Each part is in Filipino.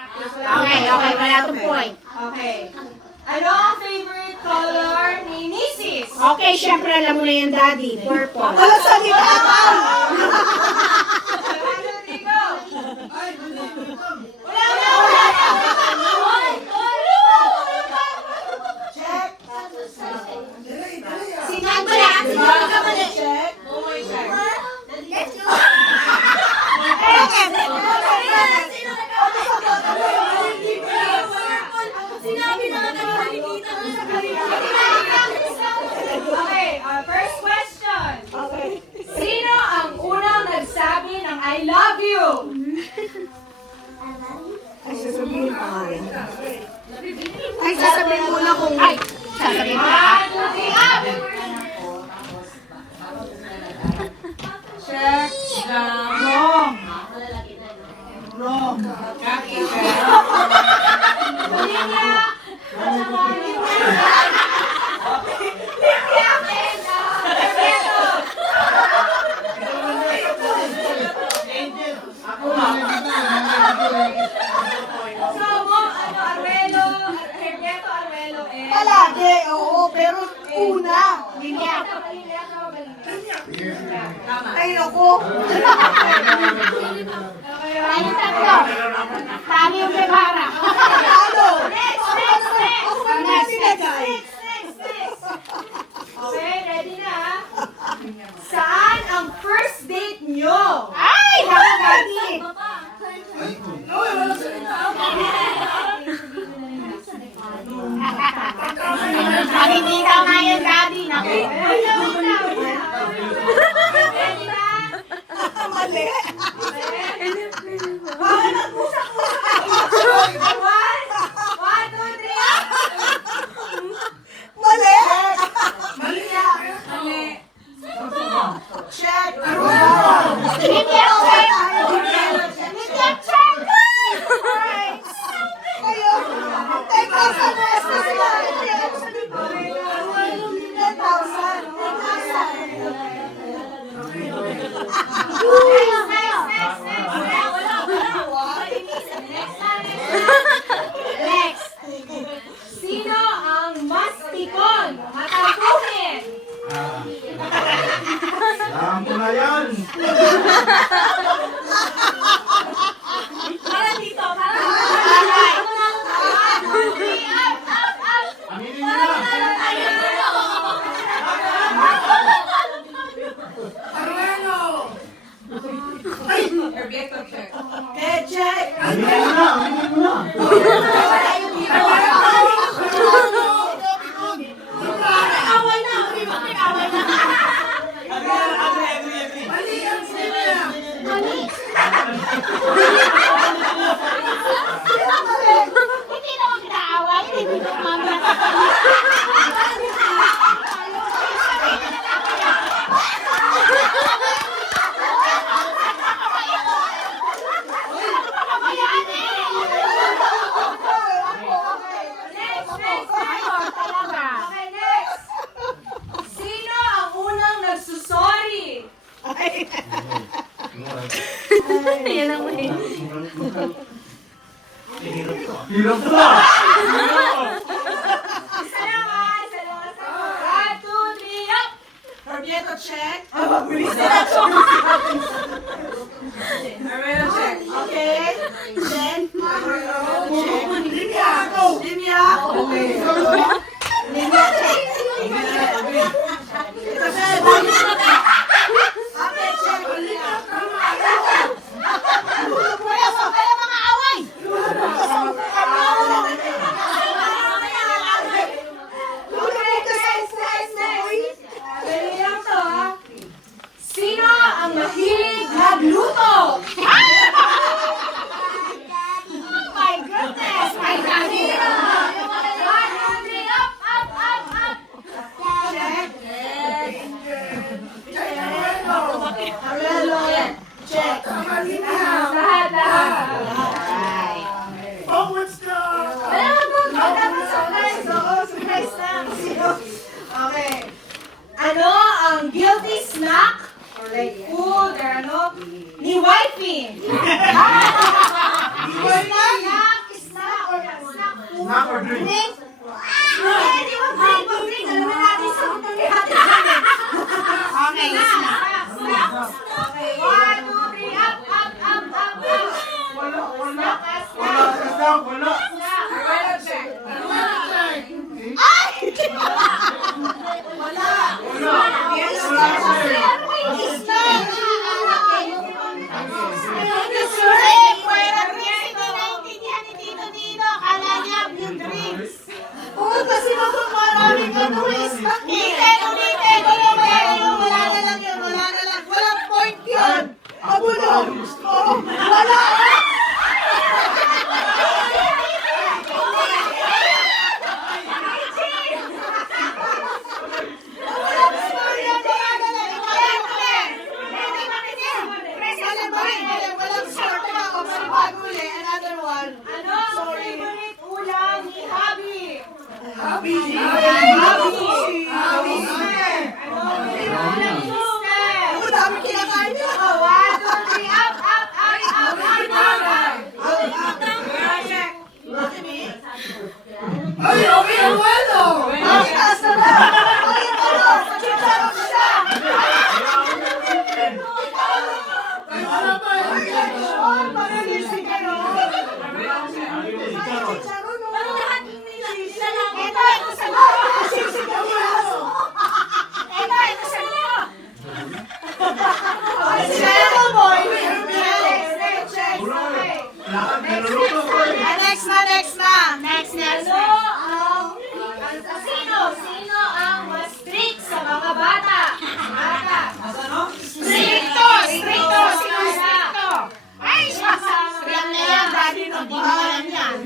Okay, wala tong point. Okay. Ano ang favorite color ni Mrs.? Okay, syempre alam mo na yan, Daddy. Purple. Wala sa ligawan! Rodrigo! Wala! Check! Check! Okay, first question. Sino ang unang nagsabi ng I love you? Ay, sasabihin mo na kung... Ay, sasabihin mo na. 1, 2, 3, up! Check. Wrong. Wrong. Olivia! Palagi, oo, pero una. Linya. Ay, naku. Tayong tatlo. Tali yung bebara. Talo. Next. Okay, ready na? Saan ang first date nyo? Ay, naku, Daddy. Makikita nga yun, Daddy. Naku. Ready na? Mali. One, two, three. Mali. Mali. Check. Linya, check. Linya, check. Kayo. 10,000 pesos na. 10,000. Next. Sino ang mas tikon? Matapuhin. Alam ko na yan! Para dito. Aminin niyo na! Check. Aminin mo na! Aminin mo na! Hindi naman kinaaway. Hindi ko mamaya. Okay, next. Sino ang unang nagsusorry? Hirap na! Isa lang. 1, 2, 3, up! Orvieto, check. Okay. Then, check. Linya. Okay. Linya, check. Kasi, okay, check. Kaya mga away. Dali lang to, ha? Sino ang mahilig magluto? Ano ang favorite ulam ni Habi? Habi. Ano ang favorite sister? Ang dami kinakain niya. Oh, 1, 2, 3, up, up, up, up, up, up. Ay, okay, ang bueno. Ang taas na lang. Ay, ano, sa chicharo siya. Ay, ano ba yun? Ay, parang yung sigaro. Chicharo, no? Ito, ito sa loob. Sisigaw mo. Ito sa loob. Ay, sigaro, boy. Next. Okay. Lahat niluluto ko eh. Next na. Next. Sino ang mas strict sa mga bata? Stricto. Sino stricto? Ay, yan na yan. Daddy, no, di mo alam yan.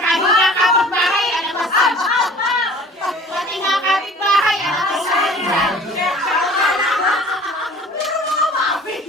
Kahit nga kapitbahay, alam mo saan. Pati nga kapitbahay, alam mo saan. Pero mga mapis.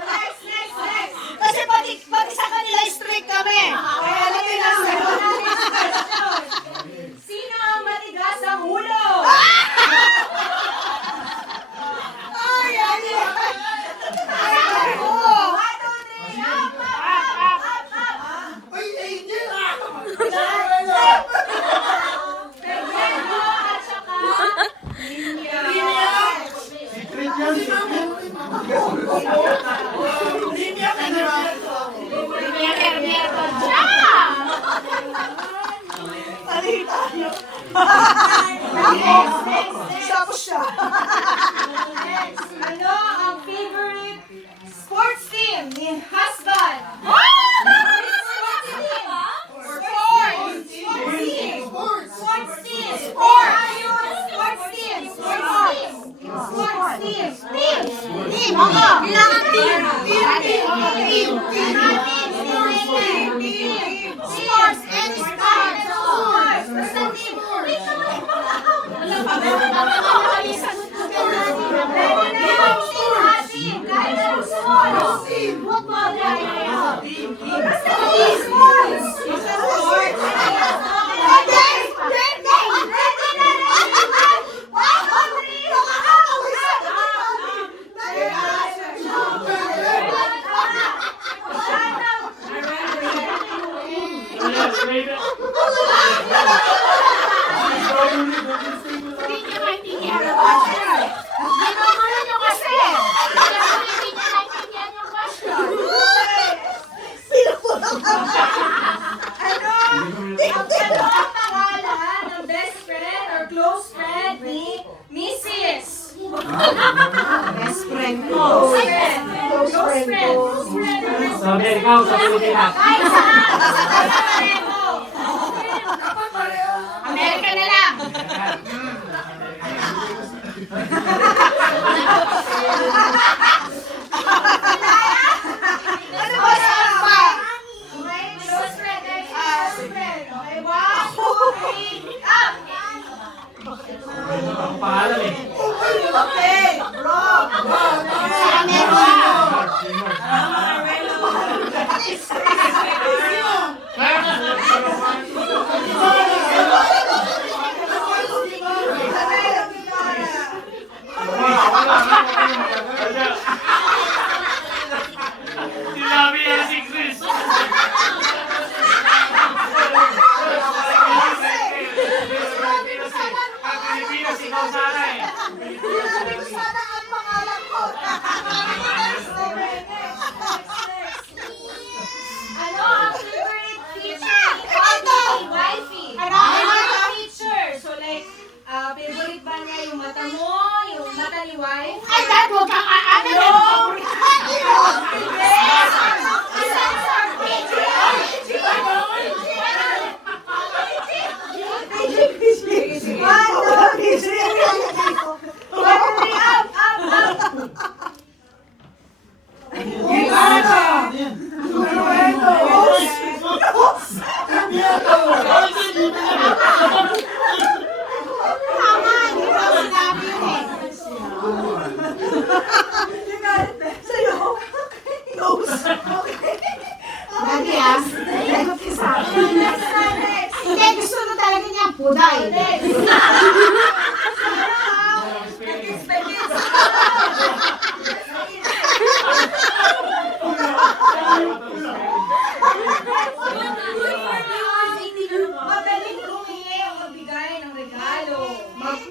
Next. Kasi pati sa kanila strict kami. Kaya lagi lang sa Sino ang matigas ang ulo? Ay, ako. 1, 2, 3, up. Ay, Angel ah! Pedro at saka Linya. Secret yan, secret. Ano ang favorite sports team ni husband? Ano ang pangalan ng best friend or close friend ni Mrs. Best friend ko. Close friend. Sabi, ikaw, sa Pilipinas. Ay, sa pareho. Amerika na lang. Ano ba sa pa? Okay, close friend. Close friend. Okay, 1, 2, 3, up. Ang pangalan eh. Okay, bro. Sa Amerika. Sinabi yan si Chris. Pilipinas, ikaw sana eh. Sana ang pangalan ko. Ano ang favorite teacher ni Habi ni Wifey? Ano teacher? So like, favorite ba niya yung mata mo, yung mata ni wife? Ay, dad, huwag kang ano na. Ano?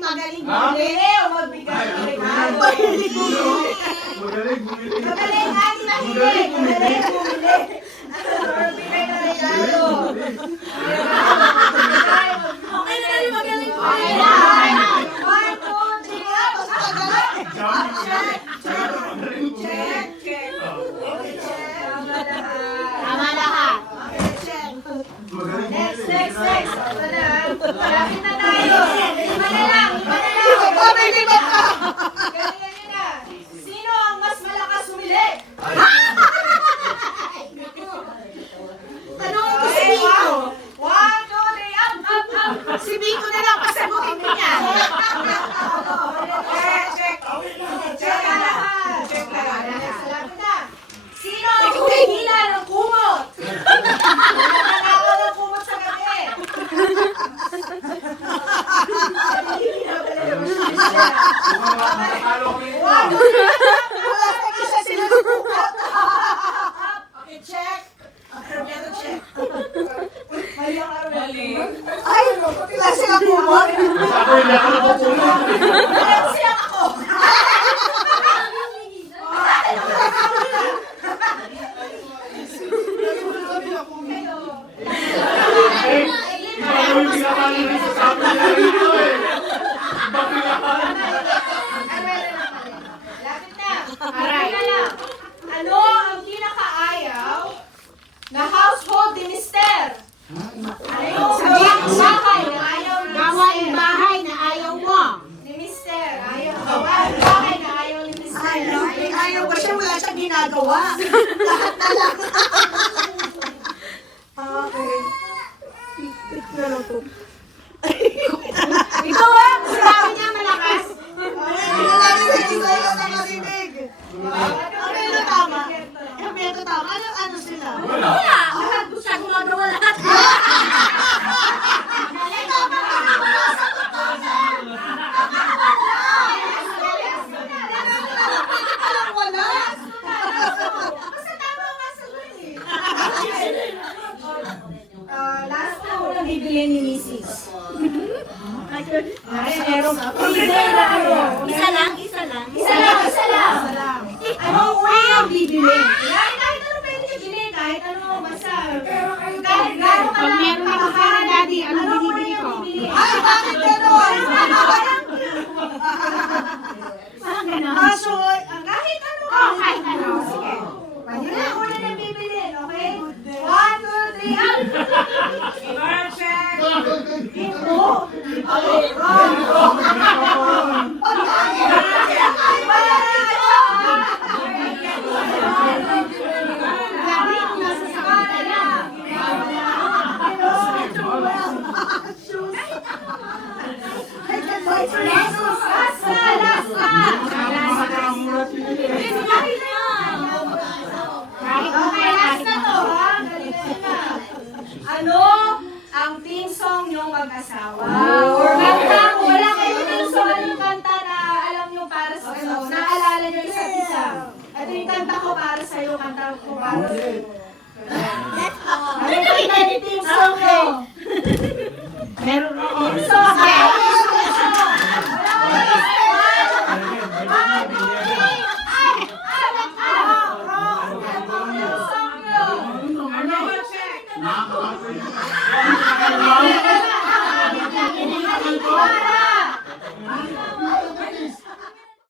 magaling Ha? bumili. O magbigay ng regalo. Magaling bumili. Magaling, Ate Mahilig. Magaling bumili. Magbigay ng regalo. Okay na rin magaling Okay bumili. na. 1, 2, 3, up. Check. Check. Tama lahat. Next. Ito na. Malapit na tayo. Lima na lang. Bumili ba ka? Galingan nyo na. Sino ang mas malakas sumili? Tanungin ko si Biko. 1, 2, 3, up. Si Biko na lang pasagutin mo niya. Check. Check na lahat. Check na lahat. Malapit na. Sino ang humihila ng kumot? Nanakaw ng kumot sa gabi. Wala na isa sila subukat. Okay, check. Arrobyado check. Mali ang Mali. Ay, wala sila kumot. Ako hindi ako napupunod. Wala sila ako. Ako yung pinapalinis sa sabi niya rito eh. Lapit na. Aray na lang. Ano ang pinakaayaw na household ni Mister? Ano yung bahay na ayaw ni Gawain Mister? bahay na ayaw mo. Ni Mister. Ayaw. Gawain bahay na ayaw ni Mister. Ayaw ba siya? Wala siyang ginagawa. Lahat na lang. Okay. Na lang po. Ikaw ah, sinabi niya malakas. Ano sila? Wala. Lahat ko siya gumagawa lahat. Alam ko na. Basta tama ang kasagot eh. Last na walang bibiliin ni Mrs. Ay, meron. Isa lang, isa lang. Isa lang. Ano ang bibili? Kahit ano pwede bibili, kahit ano, basta. Kahit gano'n ka Pag lang. meron ako para daddy, ano binibili ko? Ay, bakit gano'n? Parang gano'n. Kaso, kahit ano ka. Oh, kahit ano. Sige. Pwede na, una na bibili, okay? 1, 2, 3, up! Perfect! Ito! Ano ang theme song niyong mag-asawa? Or kanta, kung wala kayo ng song, anong kanta na alam niyo para sa iyo, naalala niyo isa't isa. Ito yung kanta ko para sa iyo, kanta ko para sa iyo. Ano yung kanta ni theme song ko? Meron theme song. Check.